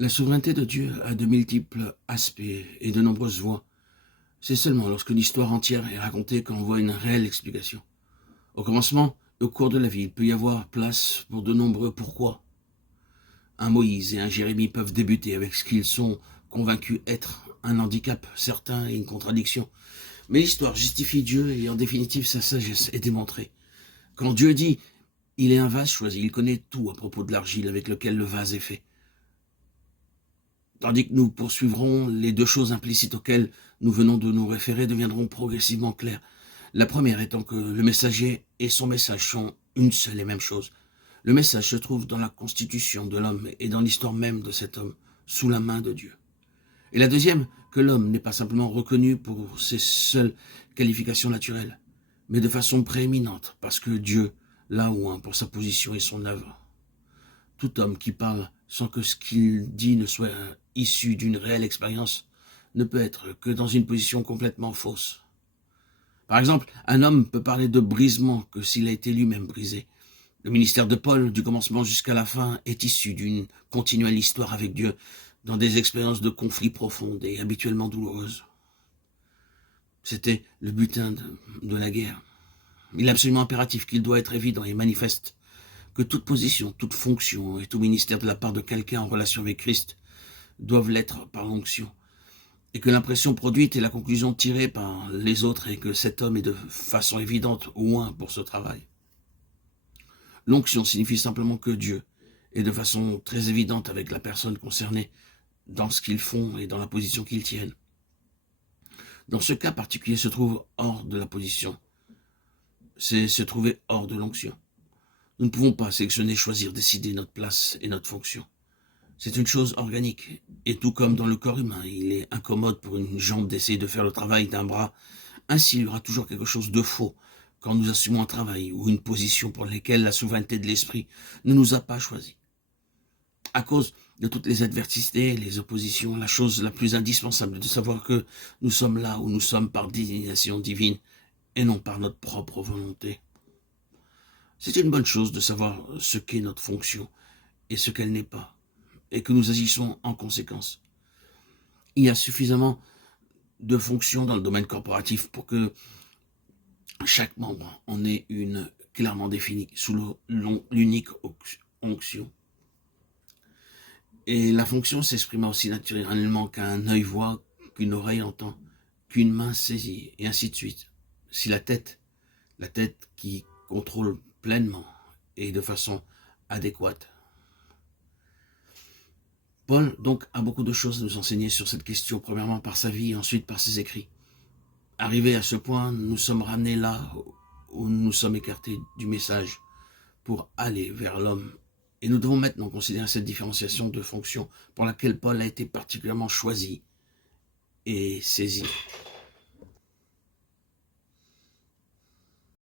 La souveraineté de Dieu a de multiples aspects et de nombreuses voies. C'est seulement lorsque l'histoire entière est racontée qu'on voit une réelle explication. Au commencement, au cours de la vie, il peut y avoir place pour de nombreux pourquoi. Un Moïse et un Jérémie peuvent débuter avec ce qu'ils sont convaincus être un handicap certain et une contradiction. Mais l'histoire justifie Dieu et en définitive sa sagesse est démontrée. Quand Dieu dit « il est un vase choisi », il connaît tout à propos de l'argile avec lequel le vase est fait. Tandis que nous poursuivrons, les deux choses implicites auxquelles nous venons de nous référer deviendront progressivement claires. La première étant que le messager et son message sont une seule et même chose. Le message se trouve dans la constitution de l'homme et dans l'histoire même de cet homme, sous la main de Dieu. Et la deuxième, que l'homme n'est pas simplement reconnu pour ses seules qualifications naturelles, mais de façon prééminente, parce que Dieu l'a oint pour sa position et son œuvre. Tout homme qui parle sans que ce qu'il dit ne soit issu d'une réelle expérience ne peut être que dans une position complètement fausse. Par exemple, un homme peut parler de brisement que s'il a été lui-même brisé. Le ministère de Paul, du commencement jusqu'à la fin, est issu d'une continuelle histoire avec Dieu, dans des expériences de conflits profondes et habituellement douloureuses. C'était le butin de la guerre. Il est absolument impératif qu'il doit être évident et manifeste que toute position, toute fonction et tout ministère de la part de quelqu'un en relation avec Christ doivent l'être par l'onction, et que l'impression produite est la conclusion tirée par les autres et que cet homme est de façon évidente oint pour ce travail. L'onction signifie simplement que Dieu est de façon très évidente avec la personne concernée dans ce qu'ils font et dans la position qu'ils tiennent. Dans ce cas particulier se trouve hors de la position, c'est se trouver hors de l'onction. Nous ne pouvons pas sélectionner, choisir, décider notre place et notre fonction. C'est une chose organique, et tout comme dans le corps humain, il est incommode pour une jambe d'essayer de faire le travail d'un bras. Ainsi, il y aura toujours quelque chose de faux quand nous assumons un travail ou une position pour laquelle la souveraineté de l'esprit ne nous a pas choisis. À cause de toutes les adversités, les oppositions, la chose la plus indispensable est de savoir que nous sommes là où nous sommes par désignation divine et non par notre propre volonté. C'est une bonne chose de savoir ce qu'est notre fonction et ce qu'elle n'est pas, et que nous agissons en conséquence. Il y a suffisamment de fonctions dans le domaine corporatif pour que chaque membre en ait une clairement définie sous l'unique onction. Et la fonction s'exprima aussi naturellement qu'un œil voit, qu'une oreille entend, qu'une main saisit, et ainsi de suite. Si la tête qui contrôle pleinement et de façon adéquate. Paul, donc, a beaucoup de choses à nous enseigner sur cette question, premièrement par sa vie et ensuite par ses écrits. Arrivés à ce point, nous sommes ramenés là où nous sommes écartés du message pour aller vers l'homme. Et nous devons maintenant considérer cette différenciation de fonction pour laquelle Paul a été particulièrement choisi et saisi.